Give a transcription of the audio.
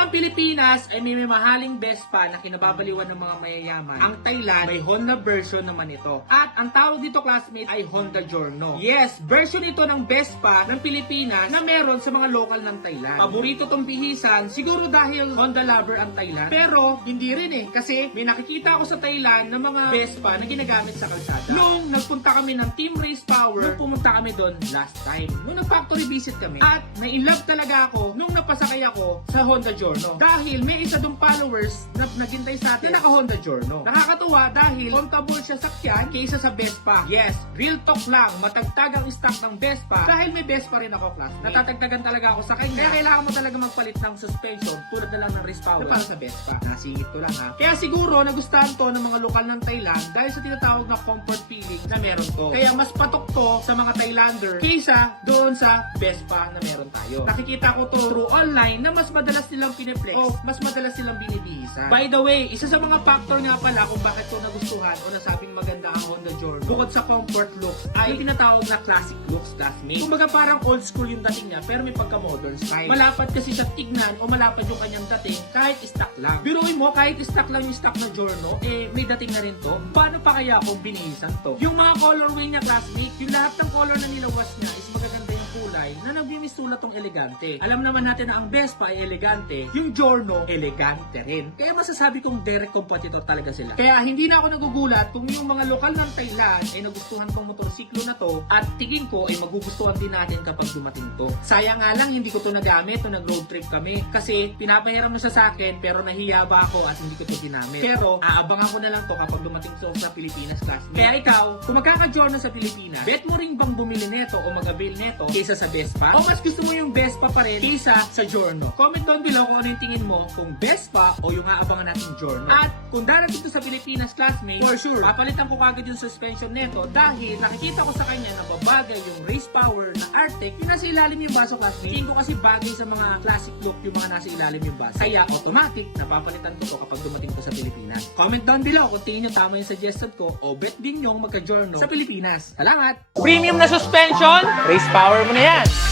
ang Pilipinas ay may mamahaling Vespa na kinababaliwan ng mga mayayaman, ang Thailand may Honda version naman ito. At ang tawag dito, classmate, ay Honda Giorno. Yes, version ito ng Vespa ng Pilipinas na meron sa mga local ng Thailand. Paborito tong bihisan, siguro dahil Honda lover ang Thailand. Pero hindi rin kasi may nakikita ako sa Thailand ng mga Vespa na ginagamit sa kalsada. Nung nagpunta kami ng Team Race Power, nung pumunta kami doon last time, nung nag-factory visit kami, at na-inlove talaga ako nung napasakay ako sa Honda Giorno. Dahil may isa dong followers na naghintay sa atin na naka-Honda Giorno. Nakakatuwa dahil comfortable siya sakyan kaysa sa Vespa. Yes, real talk lang, matagtag ang stock ng Vespa dahil may Vespa rin ako, class. Natatagtagan talaga ako sa kanya. Kaya kailangan mo talaga magpalit ng suspension tulad na lang ng race power na para sa Vespa. Nasingit ko lang Kaya siguro nagustuhan to ng mga lokal ng Thailand dahil sa tinatawag na comfort feeling na meron to. Kaya mas patok to sa mga Thailander kaysa doon sa Vespa na meron tayo. Nakikita ko to through online na mas madalas nilang piniplex o mas madalas nilang binibihisan. By the way, isa sa mga factor nga pala kung bakit ko nagustuhan o nasabing maganda ang Honda Giorno bukod sa comfort looks ay yung tinatawag na classic looks, classmate. Kumbaga parang old school yung dating niya pero may pagka-modern style. Malapad kasi siya tignan o malapad yung kanyang dating kahit stock lang. Biruin mo, kahit stock lang yung stock na Giorno, may dating na rin to. Paano pa kaya kung binihisan to? Yung mga colorway niya, classmate, yung lahat ng color na nilawas niya is magaganda yung kulay na nagmimisulat tong elegante. Alam naman natin na ang Vespa ay elegante, yung Giorno elegante rin. Kaya masasabi kong direct competitor talaga sila. Kaya hindi na ako nagugulat kung yung mga lokal ng Thailand ay nagustuhan tong motorsiklo na to at tingin ko ay magugustuhan din natin kapag dumating to. Sayang nga lang hindi ko to nagamit nung nag-road trip kami kasi pinapahiram mo siya sa akin pero nahiya ba ako at hindi ko to ginamit. Pero aabangan ko na lang to kapag dumating to sa Pilipinas, class. Kaya ikaw, kung magkaka-Giorno sa Pilipinas, bet mo ring bang bumili neto o mag-avail neto kaysa sa Vespa? O mas gusto mo yung Vespa pa rin kaysa sa Giorno? Comment down below kung ano yung tingin mo, kung Vespa o yung aabangan natin Giorno. At kung darating to sa Pilipinas, classmate, for sure, papalitan ko kagad yung suspension neto dahil nakikita ko sa kanya na babagay yung race power na Artec yung nasa ilalim yung baso, classmate. Tingin ko kasi bagay sa mga classic look yung mga nasa ilalim yung baso. Kaya automatic, napapalitan ko to kapag dumating to sa Pilipinas. Comment down below kung tingin nyo tama yung suggestion ko o bet din yung magka-Giorno sa Pilipinas. Salamat! Premium na suspension, race power mo na yan!